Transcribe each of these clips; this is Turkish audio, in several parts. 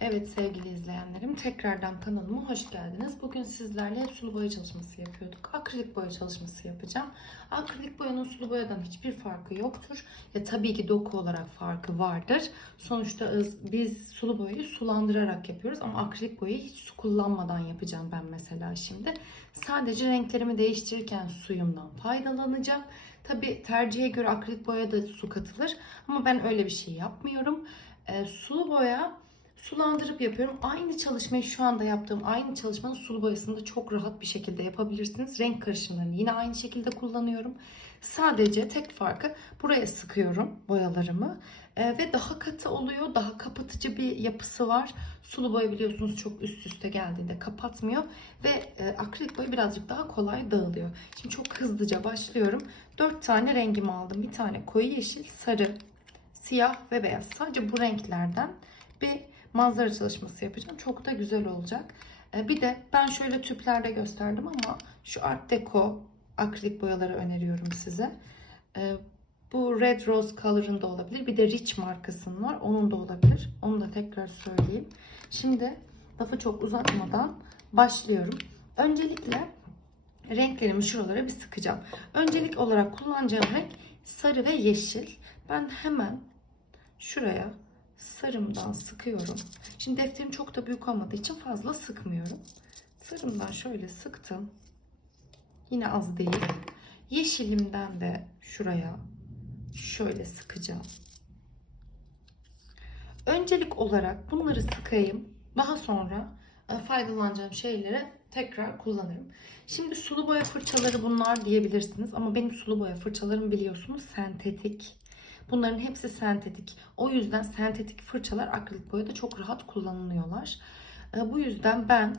Evet sevgili izleyenlerim tekrardan kanalıma hoş geldiniz. Bugün sizlerle sulu boya çalışması yapıyorduk. Akrilik boya çalışması yapacağım. Akrilik boyanın sulu boyadan hiçbir farkı yoktur. Ya tabii ki doku olarak farkı vardır. Sonuçta biz sulu boyayı sulandırarak yapıyoruz ama akrilik boyayı hiç su kullanmadan yapacağım ben mesela şimdi. Sadece renklerimi değiştirirken suyumdan faydalanacağım. Tabii tercihe göre akrilik boya da su katılır ama ben öyle bir şey yapmıyorum. Ee, sulu boya sulandırıp yapıyorum. Aynı çalışmayı şu anda yaptığım aynı çalışmanın sulu boyasını da çok rahat bir şekilde yapabilirsiniz. Renk karışımlarını yine aynı şekilde kullanıyorum. Sadece tek farkı buraya sıkıyorum boyalarımı Ee, ve daha katı oluyor. Daha kapatıcı bir yapısı var. Sulu boya biliyorsunuz çok üst üste geldiğinde kapatmıyor ve e, akrilik boya birazcık daha kolay dağılıyor. Şimdi çok hızlıca başlıyorum. 4 tane rengimi aldım. Bir tane koyu yeşil, sarı, siyah ve beyaz. Sadece bu renklerden bir manzara çalışması yapacağım. Çok da güzel olacak. Ee, Bir de ben şöyle tüplerde gösterdim ama şu Art Deco akrilik boyaları öneriyorum size. Ee, Bu Red Rose Color'ın da olabilir. Bir de Rich markasının var. Onun da olabilir. Onu da tekrar söyleyeyim. Şimdi lafı çok uzatmadan başlıyorum. Öncelikle renklerimi şuralara bir sıkacağım. Öncelik olarak kullanacağım renk sarı ve yeşil. Ben hemen şuraya sarımdan sıkıyorum. Şimdi defterim çok da büyük olmadığı için fazla sıkmıyorum. Sarımdan şöyle sıktım. Yine az değil. Yeşilimden de şuraya şöyle sıkacağım. Öncelik olarak bunları sıkayım. Daha sonra e, faydalanacağım şeylere tekrar kullanırım. Şimdi sulu boya fırçaları bunlar diyebilirsiniz ama benim sulu boya fırçalarım biliyorsunuz sentetik. Bunların hepsi sentetik. O yüzden sentetik fırçalar akrilik boyada çok rahat kullanılıyorlar. E, Bu yüzden ben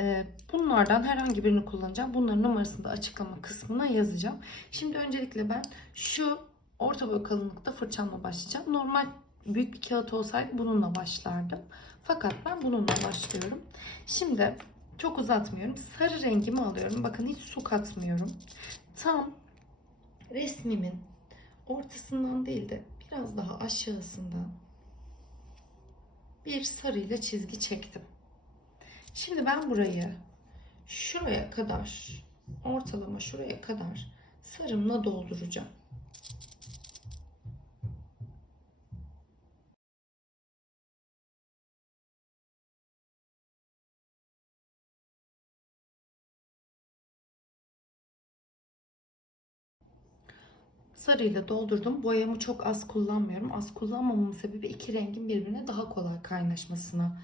e, bunlardan herhangi birini kullanacağım. Bunların numarasını da açıklama kısmına yazacağım. Şimdi öncelikle ben şu orta boy kalınlıkta fırçamla başlayacağım. Normal büyük bir kağıt olsaydı bununla başlardım. Fakat ben bununla başlıyorum. Şimdi çok uzatmıyorum. Sarı rengimi alıyorum. Bakın hiç su katmıyorum. Tam resmimin ortasından değil de biraz daha aşağısından bir sarıyla çizgi çektim. Şimdi ben burayı şuraya kadar ortalama şuraya kadar sarımla dolduracağım. Sarıyla doldurdum. Boyamı çok az kullanmıyorum. Az kullanmamamın sebebi iki rengin birbirine daha kolay kaynaşmasına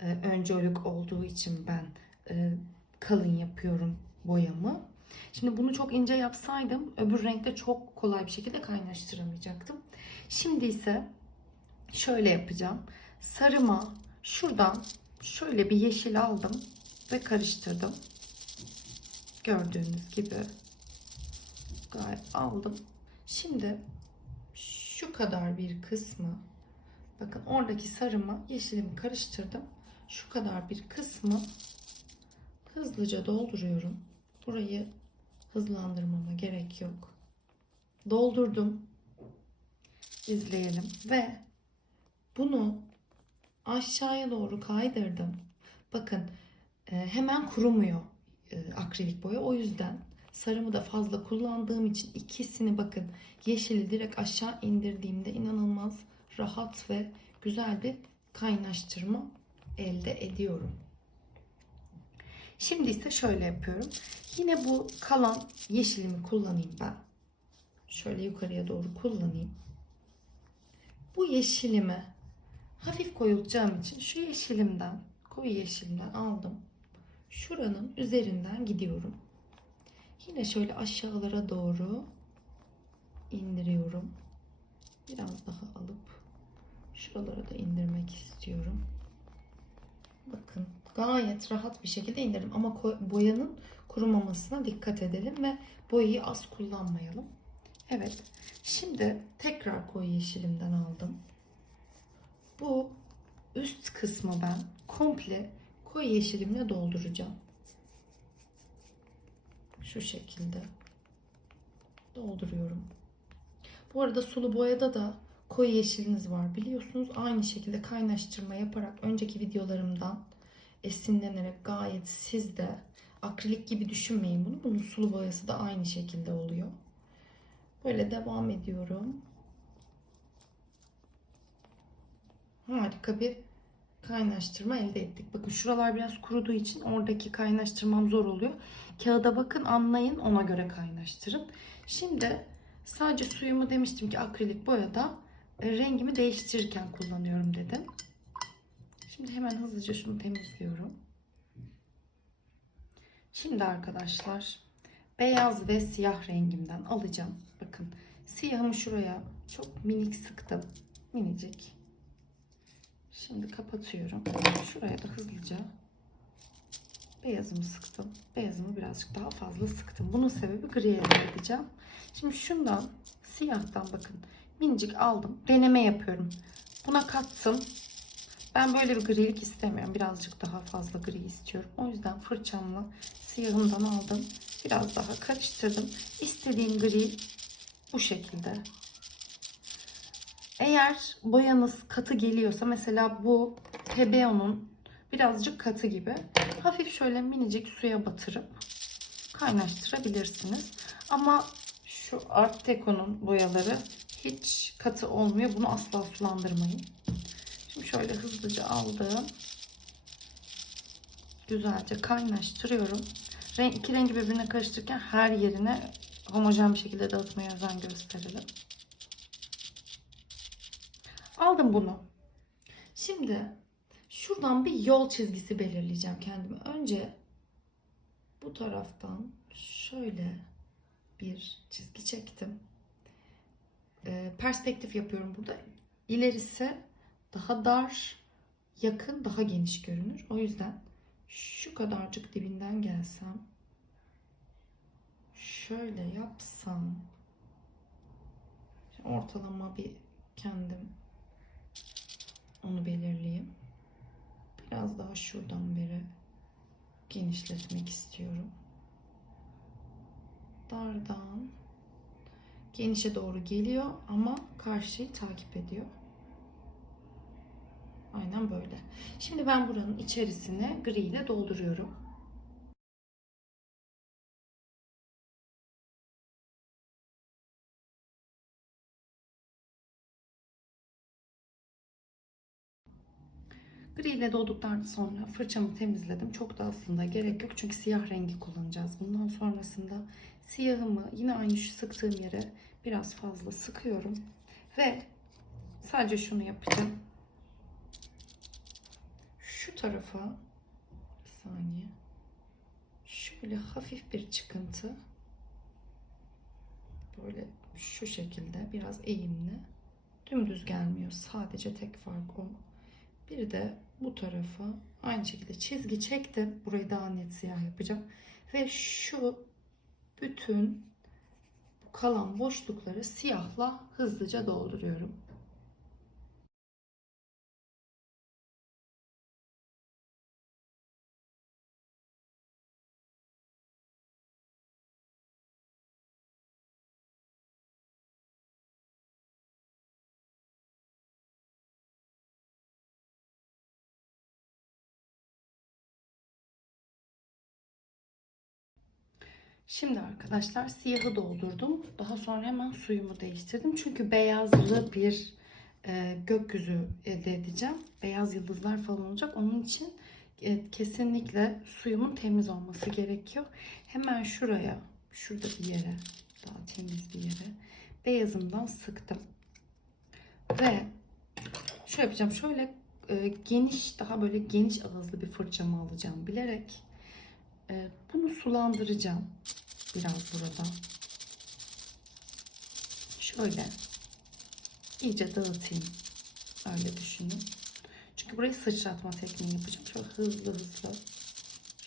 e, öncelik olduğu için ben e, kalın yapıyorum boyamı. Şimdi bunu çok ince yapsaydım öbür renkte çok kolay bir şekilde kaynaştıramayacaktım. Şimdi ise şöyle yapacağım. Sarıma şuradan şöyle bir yeşil aldım ve karıştırdım. Gördüğünüz gibi gayet aldım. Şimdi şu kadar bir kısmı bakın oradaki sarımı yeşilimi karıştırdım. Şu kadar bir kısmı hızlıca dolduruyorum. Burayı hızlandırmama gerek yok. Doldurdum. İzleyelim ve bunu aşağıya doğru kaydırdım. Bakın e, hemen kurumuyor e, akrilik boya. O yüzden sarımı da fazla kullandığım için ikisini bakın yeşili direkt aşağı indirdiğimde inanılmaz rahat ve güzel bir kaynaştırma elde ediyorum. Şimdi ise şöyle yapıyorum. Yine bu kalan yeşilimi kullanayım ben. Şöyle yukarıya doğru kullanayım. Bu yeşilimi hafif koyulacağım için şu yeşilimden, koyu yeşilimden aldım. Şuranın üzerinden gidiyorum. Yine şöyle aşağılara doğru indiriyorum. Biraz daha alıp şuralara da indirmek istiyorum. Bakın gayet rahat bir şekilde indirdim ama boyanın kurumamasına dikkat edelim ve boyayı az kullanmayalım. Evet. Şimdi tekrar koyu yeşilimden aldım. Bu üst kısmı ben komple koyu yeşilimle dolduracağım. Şu şekilde dolduruyorum. Bu arada sulu boyada da koyu yeşiliniz var biliyorsunuz. Aynı şekilde kaynaştırma yaparak önceki videolarımdan esinlenerek gayet siz de akrilik gibi düşünmeyin bunu. Bunun sulu boyası da aynı şekilde oluyor. Böyle devam ediyorum. Harika bir kaynaştırma elde ettik. Bakın şuralar biraz kuruduğu için oradaki kaynaştırmam zor oluyor. Kağıda bakın anlayın ona göre kaynaştırın. Şimdi sadece suyumu demiştim ki akrilik boyada e, rengimi değiştirirken kullanıyorum dedim. Şimdi hemen hızlıca şunu temizliyorum. Şimdi arkadaşlar beyaz ve siyah rengimden alacağım. Bakın siyahımı şuraya çok minik sıktım. Minicik. Şimdi kapatıyorum. Şuraya da hızlıca beyazımı sıktım. Beyazımı birazcık daha fazla sıktım. Bunun sebebi gri elde. Şimdi şundan siyahtan bakın minicik aldım. Deneme yapıyorum. Buna kattım. Ben böyle bir grilik istemiyorum. Birazcık daha fazla gri istiyorum. O yüzden fırçamla siyahımdan aldım. Biraz daha karıştırdım. İstediğim gri bu şekilde. Eğer boyanız katı geliyorsa mesela bu Pebeo'nun birazcık katı gibi hafif şöyle minicik suya batırıp kaynaştırabilirsiniz. Ama şu Art Deco'nun boyaları hiç katı olmuyor. Bunu asla sulandırmayın. Şimdi şöyle hızlıca aldım. Güzelce kaynaştırıyorum. Renk, iki rengi birbirine karıştırırken her yerine homojen bir şekilde dağıtmaya özen gösterelim. Aldım bunu. Şimdi şuradan bir yol çizgisi belirleyeceğim kendime. Önce bu taraftan şöyle bir çizgi çektim. Ee, perspektif yapıyorum burada. İlerisi daha dar, yakın, daha geniş görünür. O yüzden şu kadarcık dibinden gelsem şöyle yapsam ortalama bir kendim onu belirleyeyim. Biraz daha şuradan beri genişletmek istiyorum. Dardan genişe doğru geliyor ama karşıyı takip ediyor. Aynen böyle. Şimdi ben buranın içerisine gri ile dolduruyorum. İle dolduktan sonra fırçamı temizledim. Çok da aslında gerek yok çünkü siyah rengi kullanacağız. Bundan sonrasında siyahımı yine aynı şu sıktığım yere biraz fazla sıkıyorum. Ve sadece şunu yapacağım. Şu tarafa bir saniye. Şöyle hafif bir çıkıntı. Böyle şu şekilde biraz eğimli. Dümdüz gelmiyor. Sadece tek fark o. Bir de bu tarafa aynı şekilde çizgi çektim. Burayı daha net siyah yapacağım. Ve şu bütün kalan boşlukları siyahla hızlıca dolduruyorum. Şimdi arkadaşlar siyahı doldurdum. Daha sonra hemen suyumu değiştirdim. Çünkü beyazlı bir e, gökyüzü elde edeceğim. Beyaz yıldızlar falan olacak. Onun için e, kesinlikle suyumun temiz olması gerekiyor. Hemen şuraya, şurada bir yere, daha temiz bir yere beyazımdan sıktım. Ve şöyle yapacağım. Şöyle e, geniş, daha böyle geniş ağızlı bir fırçamı alacağım bilerek. E, bunu sulandıracağım biraz burada. Şöyle iyice dağıtayım. Öyle düşünün. Çünkü burayı sıçratma tekniği yapacağım. Şöyle hızlı hızlı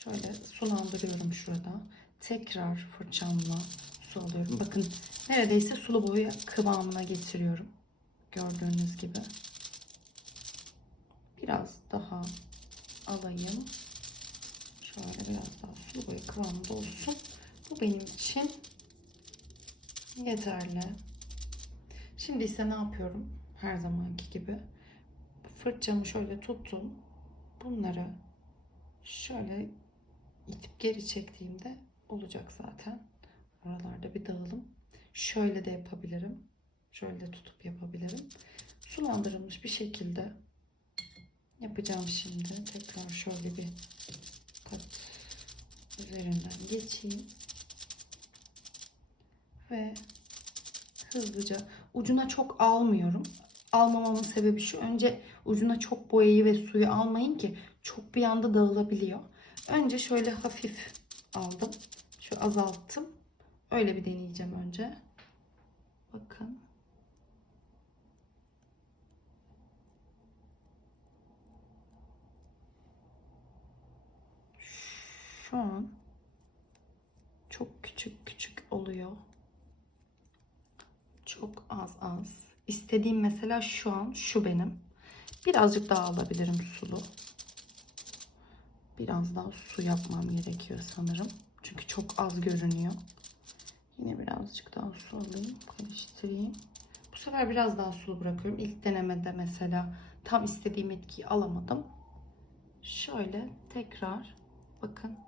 şöyle sulandırıyorum şurada. Tekrar fırçamla su alıyorum. Bakın neredeyse sulu boya kıvamına getiriyorum. Gördüğünüz gibi. Biraz daha alayım. Şöyle biraz daha sulu boya kıvamında olsun. Bu benim için yeterli. Şimdi ise ne yapıyorum? Her zamanki gibi. Fırçamı şöyle tuttum. Bunları şöyle itip geri çektiğimde olacak zaten. Oralarda bir dağılım. Şöyle de yapabilirim. Şöyle de tutup yapabilirim. Sulandırılmış bir şekilde yapacağım şimdi. Tekrar şöyle bir üzerinden geçeyim. Ve hızlıca ucuna çok almıyorum. Almamamın sebebi şu. Önce ucuna çok boyayı ve suyu almayın ki çok bir anda dağılabiliyor. Önce şöyle hafif aldım. Şu azalttım. Öyle bir deneyeceğim önce. Bakın. Şu an çok küçük küçük oluyor. Çok az az. İstediğim mesela şu an şu benim. Birazcık daha alabilirim sulu. Biraz daha su yapmam gerekiyor sanırım. Çünkü çok az görünüyor. Yine birazcık daha su alayım. Karıştırayım. Bu sefer biraz daha sulu bırakıyorum. İlk denemede mesela tam istediğim etkiyi alamadım. Şöyle tekrar bakın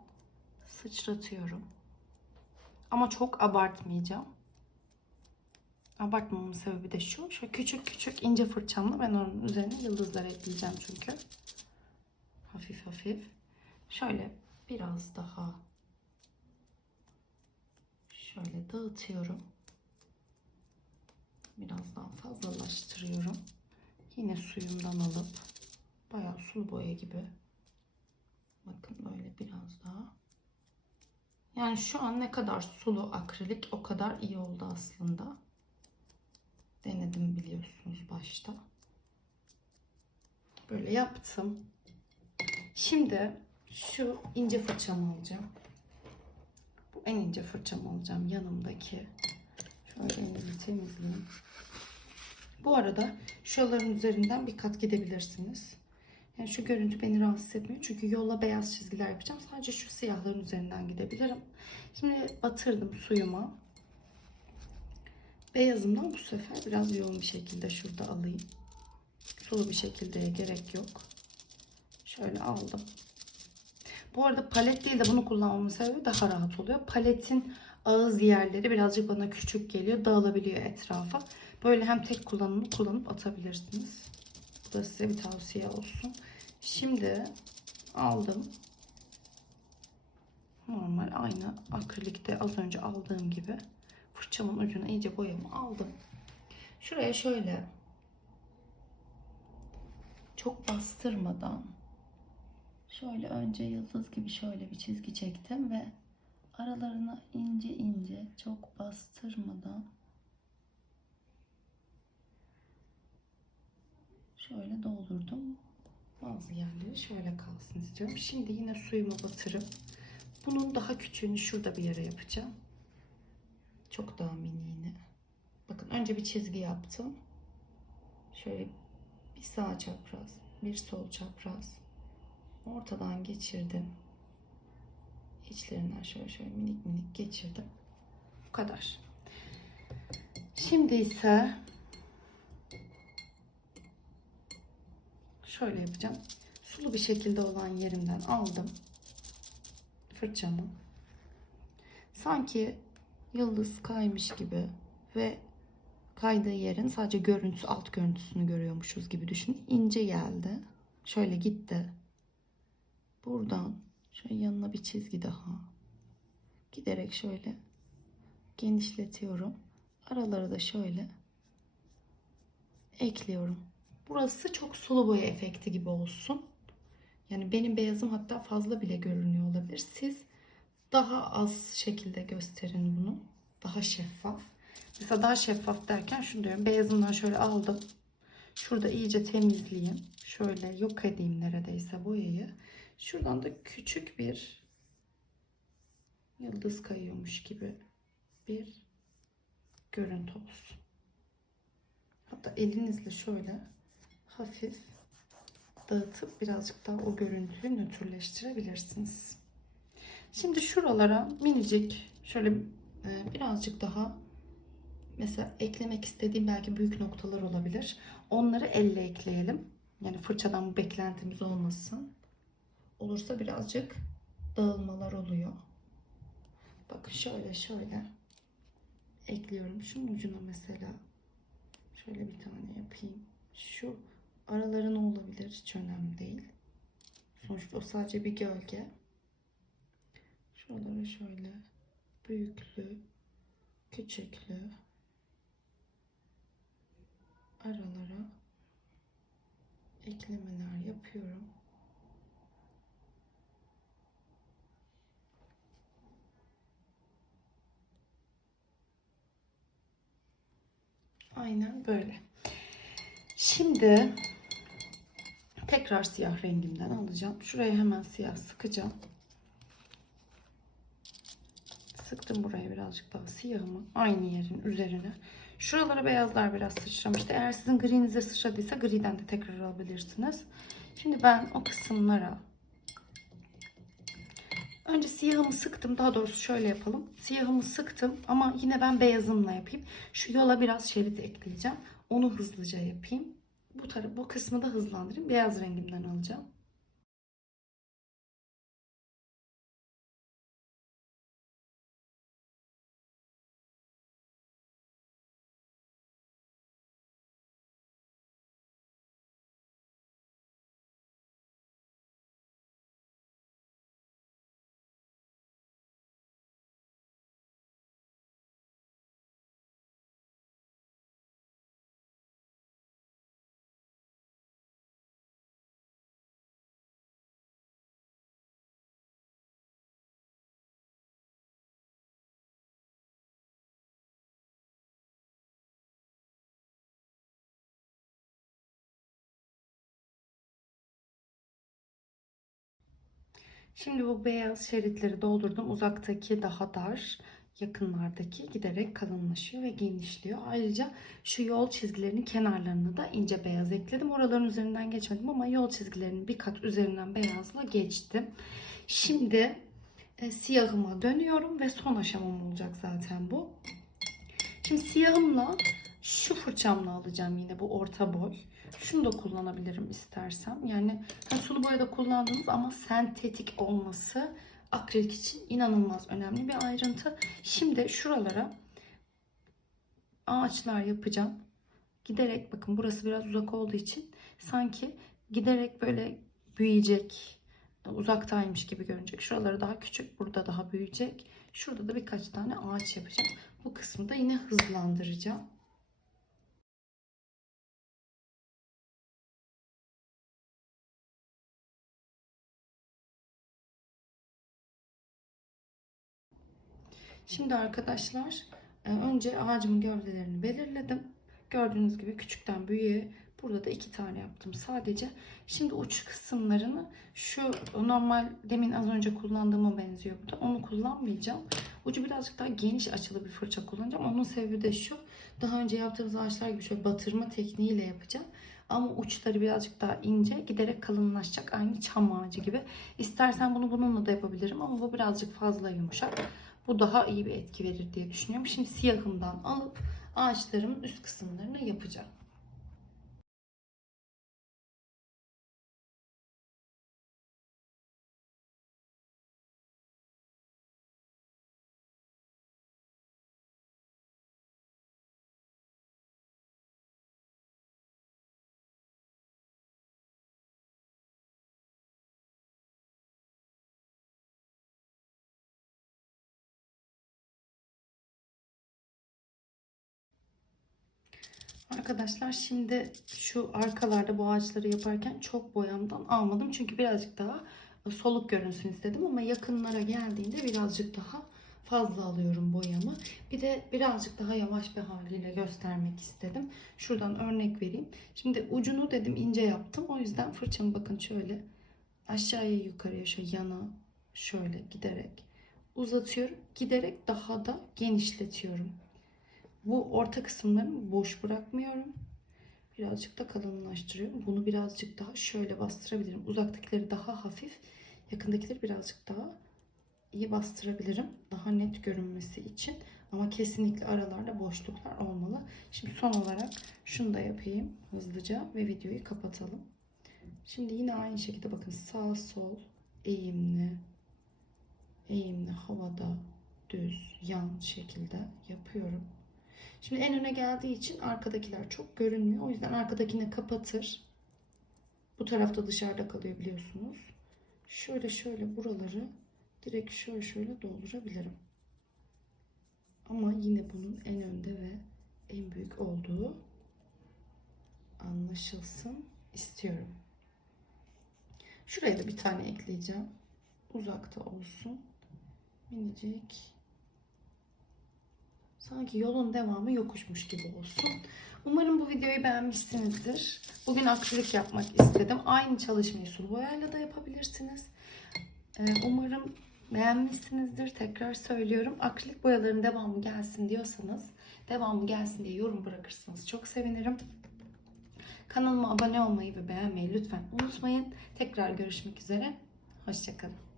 sıçratıyorum. Ama çok abartmayacağım. Abartmamın sebebi de şu. Şöyle küçük küçük ince fırçamla ben onun üzerine yıldızlar ekleyeceğim çünkü. Hafif hafif. Şöyle biraz daha şöyle dağıtıyorum. Biraz daha fazlalaştırıyorum. Yine suyumdan alıp bayağı sulu boya gibi. Bakın böyle biraz daha. Yani şu an ne kadar sulu akrilik o kadar iyi oldu aslında. Denedim biliyorsunuz başta. Böyle yaptım. Şimdi şu ince fırçamı alacağım. Bu en ince fırçamı alacağım yanımdaki. Şöyle elimi temizleyeyim. Bu arada şuraların üzerinden bir kat gidebilirsiniz. Yani şu görüntü beni rahatsız etmiyor. Çünkü yolla beyaz çizgiler yapacağım. Sadece şu siyahların üzerinden gidebilirim. Şimdi batırdım suyuma. Beyazımdan bu sefer biraz yoğun bir şekilde şurada alayım. Sulu bir şekilde gerek yok. Şöyle aldım. Bu arada palet değil de bunu kullanmamın sebebi daha rahat oluyor. Paletin ağız yerleri birazcık bana küçük geliyor. Dağılabiliyor etrafa. Böyle hem tek kullanımlı kullanıp atabilirsiniz. Bu da size bir tavsiye olsun. Şimdi aldım. Normal aynı akrilikte az önce aldığım gibi fırçamın ucuna iyice boyamı aldım. Şuraya şöyle çok bastırmadan şöyle önce yıldız gibi şöyle bir çizgi çektim ve aralarına ince ince çok bastırmadan şöyle doldurdum. Bazı yerleri şöyle kalsın istiyorum. Şimdi yine suyumu batırıp bunun daha küçüğünü şurada bir yere yapacağım. Çok daha miniğini. Bakın önce bir çizgi yaptım. Şöyle bir sağ çapraz, bir sol çapraz. Ortadan geçirdim. İçlerinden şöyle şöyle minik minik geçirdim. Bu kadar. Şimdi ise şöyle yapacağım. Sulu bir şekilde olan yerimden aldım fırçamı. Sanki yıldız kaymış gibi ve kaydığı yerin sadece görüntüsü alt görüntüsünü görüyormuşuz gibi düşün. İnce geldi. Şöyle gitti. Buradan şöyle yanına bir çizgi daha. Giderek şöyle genişletiyorum. Araları da şöyle ekliyorum. Burası çok sulu boya efekti gibi olsun. Yani benim beyazım hatta fazla bile görünüyor olabilir. Siz daha az şekilde gösterin bunu. Daha şeffaf. Mesela daha şeffaf derken şunu diyorum. Beyazından şöyle aldım. Şurada iyice temizleyeyim. Şöyle yok edeyim neredeyse boyayı. Şuradan da küçük bir yıldız kayıyormuş gibi bir görüntü olsun. Hatta elinizle şöyle hafif dağıtıp birazcık daha o görüntüyü nötrleştirebilirsiniz. Şimdi şuralara minicik şöyle e, birazcık daha Mesela eklemek istediğim belki büyük noktalar olabilir. Onları elle ekleyelim. Yani fırçadan bu beklentimiz olmasın. Olursa birazcık dağılmalar oluyor. Bakın şöyle şöyle ekliyorum. Şunun ucuna mesela şöyle bir tane yapayım. Şu aralarına olabilir. Hiç önemli değil. Sonuçta o sadece bir gölge. Şuralara şöyle büyüklü, küçüklü aralara eklemeler yapıyorum. Aynen böyle. Şimdi tekrar siyah rengimden alacağım. Şuraya hemen siyah sıkacağım. Sıktım buraya birazcık daha siyahımı aynı yerin üzerine. Şuralara beyazlar biraz sıçramıştı. Eğer sizin grinize sıçradıysa griden de tekrar alabilirsiniz. Şimdi ben o kısımlara önce siyahımı sıktım. Daha doğrusu şöyle yapalım. Siyahımı sıktım ama yine ben beyazımla yapayım. Şu yola biraz şerit ekleyeceğim. Onu hızlıca yapayım. Bu tarafı, bu kısmı da hızlandırayım. Beyaz rengimden alacağım. Şimdi bu beyaz şeritleri doldurdum. Uzaktaki daha dar, yakınlardaki giderek kalınlaşıyor ve genişliyor. Ayrıca şu yol çizgilerinin kenarlarına da ince beyaz ekledim. Oraların üzerinden geçmedim ama yol çizgilerinin bir kat üzerinden beyazla geçtim. Şimdi e, siyahıma dönüyorum ve son aşamam olacak zaten bu. Şimdi siyahımla şu fırçamla alacağım yine bu orta boy. Şunu da kullanabilirim istersem. Yani hani sulu boyada kullandığımız ama sentetik olması akrilik için inanılmaz önemli bir ayrıntı. Şimdi şuralara ağaçlar yapacağım. Giderek bakın burası biraz uzak olduğu için sanki giderek böyle büyüyecek. Uzaktaymış gibi görünecek. Şuraları daha küçük, burada daha büyüyecek. Şurada da birkaç tane ağaç yapacağım. Bu kısmı da yine hızlandıracağım. Şimdi arkadaşlar e, önce ağacımın gövdelerini belirledim. Gördüğünüz gibi küçükten büyüğe burada da iki tane yaptım sadece. Şimdi uç kısımlarını şu normal demin az önce kullandığıma benziyor bu da. Onu kullanmayacağım. Ucu birazcık daha geniş açılı bir fırça kullanacağım. Onun sebebi de şu. Daha önce yaptığımız ağaçlar gibi şöyle batırma tekniğiyle yapacağım. Ama uçları birazcık daha ince giderek kalınlaşacak. Aynı çam ağacı gibi. İstersen bunu bununla da yapabilirim ama bu birazcık fazla yumuşak. Bu daha iyi bir etki verir diye düşünüyorum. Şimdi siyahımdan alıp ağaçlarımın üst kısımlarını yapacağım. Arkadaşlar şimdi şu arkalarda bu ağaçları yaparken çok boyamdan almadım. Çünkü birazcık daha soluk görünsün istedim ama yakınlara geldiğinde birazcık daha fazla alıyorum boyamı. Bir de birazcık daha yavaş bir haliyle göstermek istedim. Şuradan örnek vereyim. Şimdi ucunu dedim ince yaptım. O yüzden fırçamı bakın şöyle aşağıya yukarıya şöyle yana şöyle giderek uzatıyorum. Giderek daha da genişletiyorum. Bu orta kısımlarını boş bırakmıyorum. Birazcık da kalınlaştırıyorum. Bunu birazcık daha şöyle bastırabilirim. Uzaktakileri daha hafif, yakındakileri birazcık daha iyi bastırabilirim. Daha net görünmesi için. Ama kesinlikle aralarda boşluklar olmalı. Şimdi son olarak şunu da yapayım hızlıca ve videoyu kapatalım. Şimdi yine aynı şekilde bakın sağ sol eğimli eğimli havada düz yan şekilde yapıyorum. Şimdi en öne geldiği için arkadakiler çok görünmüyor. O yüzden arkadakini kapatır. Bu tarafta dışarıda kalıyor biliyorsunuz. Şöyle şöyle buraları direkt şöyle şöyle doldurabilirim. Ama yine bunun en önde ve en büyük olduğu anlaşılsın istiyorum. Şuraya da bir tane ekleyeceğim. Uzakta olsun. Minicik. Sanki yolun devamı yokuşmuş gibi olsun. Umarım bu videoyu beğenmişsinizdir. Bugün akrilik yapmak istedim. Aynı çalışmayı sulu boyayla da yapabilirsiniz. Ee, umarım beğenmişsinizdir. Tekrar söylüyorum. Akrilik boyaların devamı gelsin diyorsanız, devamı gelsin diye yorum bırakırsanız çok sevinirim. Kanalıma abone olmayı ve beğenmeyi lütfen unutmayın. Tekrar görüşmek üzere. Hoşçakalın.